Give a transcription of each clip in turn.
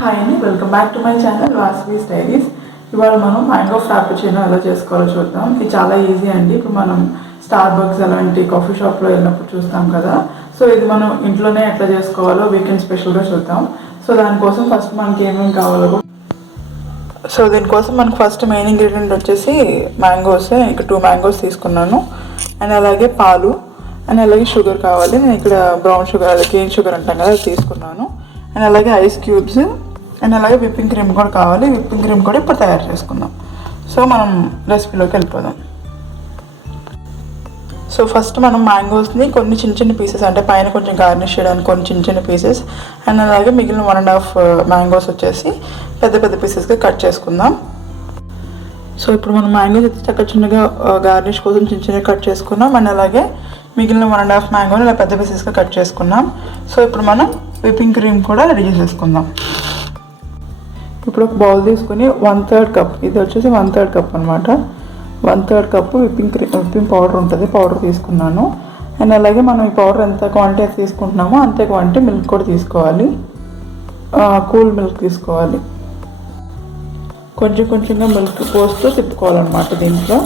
Hi అండి, welcome back to my channel Vasavi స్టైరీస్. ఇవాళ మనం మ్యాంగో ఫ్రాపుచినో ఎలా చేసుకోవాలో చూద్దాం. ఇది చాలా ఈజీ అండి. ఇప్పుడు మనం స్టార్ బక్స్ అలాంటి కాఫీ షాప్లో వెళ్ళినప్పుడు చూస్తాం కదా. సో ఇది మనం ఇంట్లోనే ఎట్లా చేసుకోవాలో వీకెండ్ స్పెషల్గా చూద్దాం. సో దానికోసం ఫస్ట్ మనకి ఏమేమి కావాలో, సో దీనికోసం మనకు ఫస్ట్ మెయిన్ ఇంగ్రీడియంట్ వచ్చేసి మ్యాంగోస్. ఇక్కడ 2 మ్యాంగోస్ తీసుకున్నాను. అండ్ అలాగే పాలు అండ్ అలాగే షుగర్ కావాలి. నేను ఇక్కడ బ్రౌన్ షుగర్, అదే కేన్ షుగర్ అంటాం కదా, అది తీసుకున్నాను. అండ్ అలాగే ఐస్ క్యూబ్స్ అండ్ అలాగే విప్పింగ్ క్రీమ్ కూడా కావాలి. విప్పింగ్ క్రీమ్ కూడా ఇప్పుడు తయారు చేసుకుందాం. సో మనం రెసిపీలోకి వెళ్ళిపోదాం. సో ఫస్ట్ మనం మ్యాంగోస్ని కొన్ని చిన్న చిన్న పీసెస్, అంటే పైన కొంచెం గార్నిష్ చేయడానికి కొన్ని చిన్న చిన్న పీసెస్ అండ్ అలాగే మిగిలిన 1.5 మ్యాంగోస్ వచ్చేసి పెద్ద పెద్ద పీసెస్గా కట్ చేసుకుందాం. సో ఇప్పుడు మనం మ్యాంగోస్ అయితే చక్కగా చిన్నగా గార్నిష్ కోసం చిన్న చిన్నగా కట్ చేసుకున్నాం. అండ్ అలాగే మిగిలిన 1.5 మ్యాంగోని ఇలా పెద్ద పీసెస్గా కట్ చేసుకున్నాం. సో ఇప్పుడు మనం విప్పింగ్ క్రీమ్ కూడా రెడీ చేసేసుకుందాం. ఇప్పుడు ఒక బౌల్ తీసుకుని 1/3 కప్, ఇది వచ్చేసి 1/3 కప్ అనమాట. 1/3 కప్పు విప్పింగ్ పౌడర్ ఉంటుంది, పౌడర్ తీసుకున్నాను. అండ్ అలాగే మనం ఈ పౌడర్ ఎంత క్వాంటిటీ తీసుకుంటున్నామో అంతే క్వాంటిటీ మిల్క్ కూడా తీసుకోవాలి. కూల్ మిల్క్ తీసుకోవాలి. కొంచెం కొంచెంగా మిల్క్ పోస్తూ తిప్పుకోవాలన్నమాట దీంట్లో.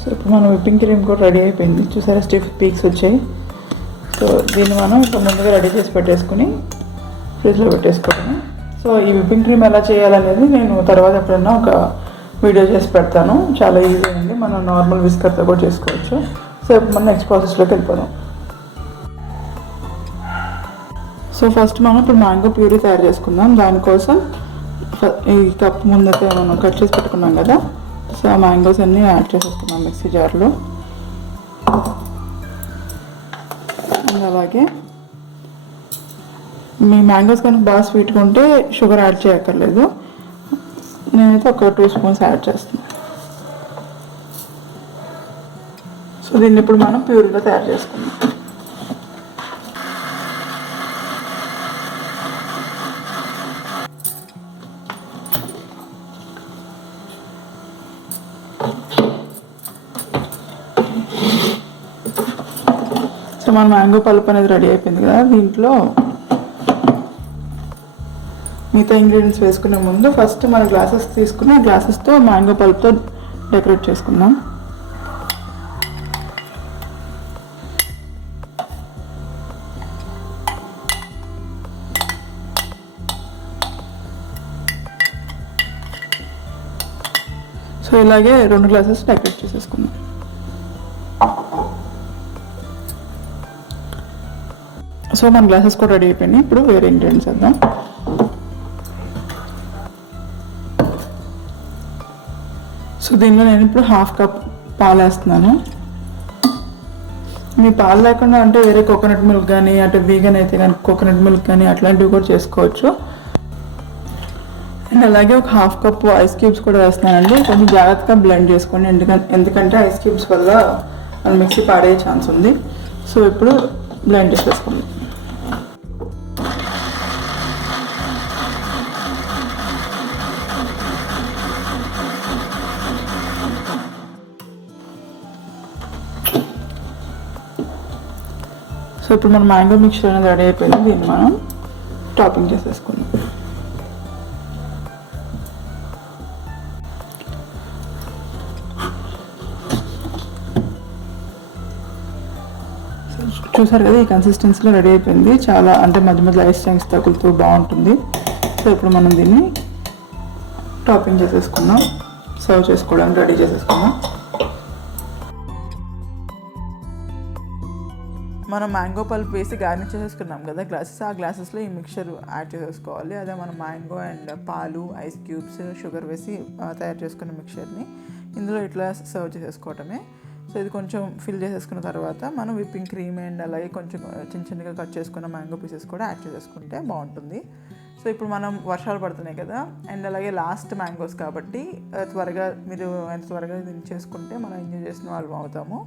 సో ఇప్పుడు మనం విప్పింగ్ క్రీమ్ కూడా రెడీ అయిపోయింది. చూసారా, స్టిఫ్ పీక్స్ వచ్చాయి. సో దీన్ని మనం ఇప్పుడు ముందుగా రెడీ చేసి పెట్టేసుకుని ఫ్రిడ్జ్లో పెట్టేసుకోవడము. సో ఈ విప్పింగ్ క్రీమ్ ఎలా చేయాలనేది నేను తర్వాత ఎప్పుడైనా ఒక వీడియో చేసి పెడతాను. చాలా ఈజీ అండి, మనం నార్మల్ విస్కర్తో కూడా చేసుకోవచ్చు. సో ఇప్పుడు మనం నెక్స్ట్ ప్రాసెస్లోకి వెళ్ళిపోదాం. సో ఫస్ట్ మనం ఇప్పుడు మ్యాంగో ప్యూరీ తయారు చేసుకుందాం. దానికోసం ఈ కప్ ముందైతే మనం కట్ చేసి పెట్టుకున్నాం కదా, సో ఆ మ్యాంగోస్ అన్నీ యాడ్ చేసేసుకున్నాం మిక్సీ జార్లో. అండ్ అలాగే మీ మ్యాంగోస్ కనుక బాగా స్వీట్గా ఉంటే షుగర్ యాడ్ చేయక్కర్లేదు. నేనైతే ఒక 2 స్పూన్స్ యాడ్ చేస్తున్నాను. సో దీన్ని ఇప్పుడు మనం ప్యూరీగా తయారు చేసుకుందాం. సో మన మ్యాంగో పల్ప్ అనేది రెడీ అయిపోయింది కదా. దీంట్లో మిగతా ఇంగ్రీడియంట్స్ వేసుకునే ముందు ఫస్ట్ మన గ్లాసెస్ తీసుకుని ఆ గ్లాసెస్తో మ్యాంగో పల్ప్తో డెకరేట్ చేసుకుందాం. సో ఇలాగే 2 గ్లాసెస్ డెకరేట్ చేసేసుకుందాం. సో మన గ్లాసెస్ కూడా రెడీ అయిపోయినాయి. ఇప్పుడు వేరే ఇంగ్రీడియంట్స్ వేద్దాం. సో దీనిలో నేను ఇప్పుడు 1/2 కప్ పాలు వేస్తున్నాను. మీ పాలు లేకుండా అంటే వేరే కోకోనట్ మిల్క్ కానీ, అంటే వీగన్ అయితే కానీ కోకోనట్ మిల్క్ కానీ అట్లాంటివి కూడా చేసుకోవచ్చు. అండ్ అలాగే ఒక 1/2 కప్ ఐస్ క్యూబ్స్ కూడా వేస్తున్నానండి. కొంచెం జాగ్రత్తగా బ్లెండ్ చేసుకోండి, ఎందుకంటే ఐస్ క్యూబ్స్ వల్ల మన మిక్సీ పాడే ఛాన్స్ ఉంది. సో ఇప్పుడు బ్లెండ్ చేసేసుకోండి. సో ఇప్పుడు మన మ్యాంగో మిక్చర్ అనేది రెడీ అయిపోయింది. దీన్ని మనం టాపింగ్ చేసేసుకుందాం. చూసారు కదా, ఈ కన్సిస్టెన్సీలో రెడీ అయిపోయింది. చాలా అంటే మధ్య మధ్యలో ఐస్ చంక్స్ తగులుతూ బాగుంటుంది. సో ఇప్పుడు మనం దీన్ని టాపింగ్ చేసేసుకుందాం. సర్వ్ చేసుకోవడానికి రెడీ చేసేసుకుందాం. మనం మ్యాంగో పల్ప్ వేసి గార్నిష్ చేసేసుకున్నాం కదా గ్లాసెస్, ఆ గ్లాసెస్లో ఈ మిక్చర్ యాడ్ చేసేసుకోవాలి. అదే మనం మ్యాంగో అండ్ పాలు, ఐస్ క్యూబ్స్, షుగర్ వేసి తయారు చేసుకున్న మిక్చర్ని ఇందులో ఇట్లా సర్వ్ చేసేసుకోవటమే. సో ఇది కొంచెం ఫిల్ చేసేసుకున్న తర్వాత మనం విప్పింగ్ క్రీమ్ అండ్ అలాగే కొంచెం చిన్న చిన్నగా కట్ చేసుకున్న మ్యాంగో పీసెస్ కూడా యాడ్ చేసేసుకుంటే బాగుంటుంది. సో ఇప్పుడు మనం వర్షాలు పడుతున్నాయి కదా, అండ్ అలాగే లాస్ట్ మ్యాంగోస్ కాబట్టి త్వరగా మీరు ఎంత త్వరగా దీన్ని చేసుకుంటే మనం ఎంజాయ్ చేసిన వాళ్ళం అవుతాము.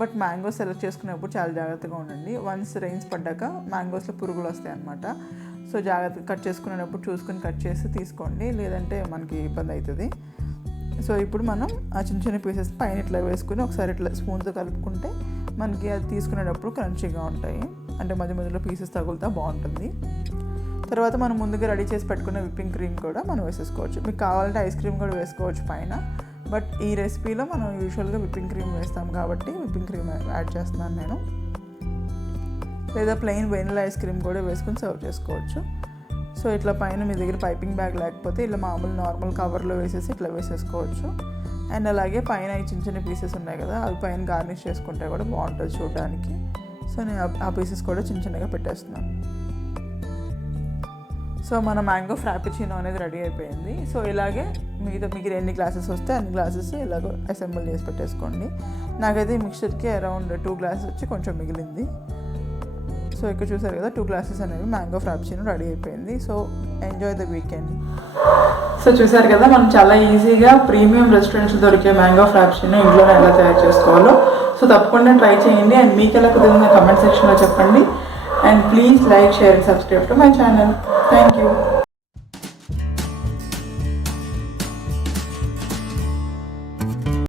బట్ మ్యాంగోస్ సెలెక్ట్ చేసుకునేప్పుడు చాలా జాగ్రత్తగా ఉండండి. వన్స్ రెయిన్స్ పడ్డాక మ్యాంగోస్లో పురుగులు వస్తాయి అన్నమాట. సో జాగ్రత్తగా కట్ చేసుకునేటప్పుడు చూసుకొని కట్ చేసి తీసుకోండి, లేదంటే మనకి ఇబ్బంది అవుతుంది. సో ఇప్పుడు మనం ఆ చిన్న చిన్న పీసెస్ పైన ఇట్లా వేసుకుని ఒకసారి ఇట్లా స్పూన్తో కలుపుకుంటే మనకి అది తీసుకునేటప్పుడు క్రంచీగా ఉంటాయి, అంటే మధ్య మధ్యలో పీసెస్ తగులుతా బాగుంటుంది. తర్వాత మనం ముందుగా రెడీ చేసి పెట్టుకున్న విప్పింగ్ క్రీమ్ కూడా మనం వేసేసుకోవచ్చు. మీకు కావాలంటే ఐస్ క్రీమ్ కూడా వేసుకోవచ్చు పైన, బట్ ఈ రెసిపీలో మనం యూజువల్గా విప్పింగ్ క్రీమ్ వేస్తాం కాబట్టి విప్పింగ్ క్రీమ్ యాడ్ చేస్తున్నాను నేను. లేదా ప్లెయిన్ వెనిలా ఐస్ క్రీమ్ కూడా వేసుకుని సర్వ్ చేసుకోవచ్చు. సో ఇట్లా పైన మీ దగ్గర పైపింగ్ బ్యాగ్ లేకపోతే ఇలా మామూలు నార్మల్ కవర్లో వేసేసి ఇట్లా వేసేసుకోవచ్చు. అండ్ అలాగే పైన ఈ చిన్న చిన్న పీసెస్ ఉన్నాయి కదా, అవి పైన గార్నిష్ చేసుకుంటే కూడా బాగుంటుంది చూడడానికి. సో నేను ఆ పీసెస్ కూడా చిన్న చిన్నగా పెట్టేస్తున్నాను. సో మన మ్యాంగో ఫ్రాపిచినో అనేది రెడీ అయిపోయింది. సో ఇలాగే మీకు ఎన్ని గ్లాసెస్ వస్తే అన్ని గ్లాసెస్ ఇలాగ అసెంబుల్ చేసి పెట్టేసుకోండి. నాకైతే ఈ మిక్చర్కి అరౌండ్ 2 గ్లాసెస్ వచ్చి కొంచెం మిగిలింది. సో ఇక్కడ చూసారు కదా 2 గ్లాసెస్ అనేవి మ్యాంగో ఫ్రాపిచినో రెడీ అయిపోయింది. So enjoy the weekend. So చూసారు కదా మనం చాలా ఈజీగా ప్రీమియం రెస్టారెంట్స్లో దొరికే మ్యాంగో ఫ్రాపిచినో ఇంట్లోనే ఎలా తయారు చేసుకోవాలో. సో తప్పకుండా ట్రై చేయండి. అండ్ మీకు ఎలా కుదిరిందో కమెంట్ సెక్షన్లో చెప్పండి. And please like, share and subscribe to my channel. Thank you.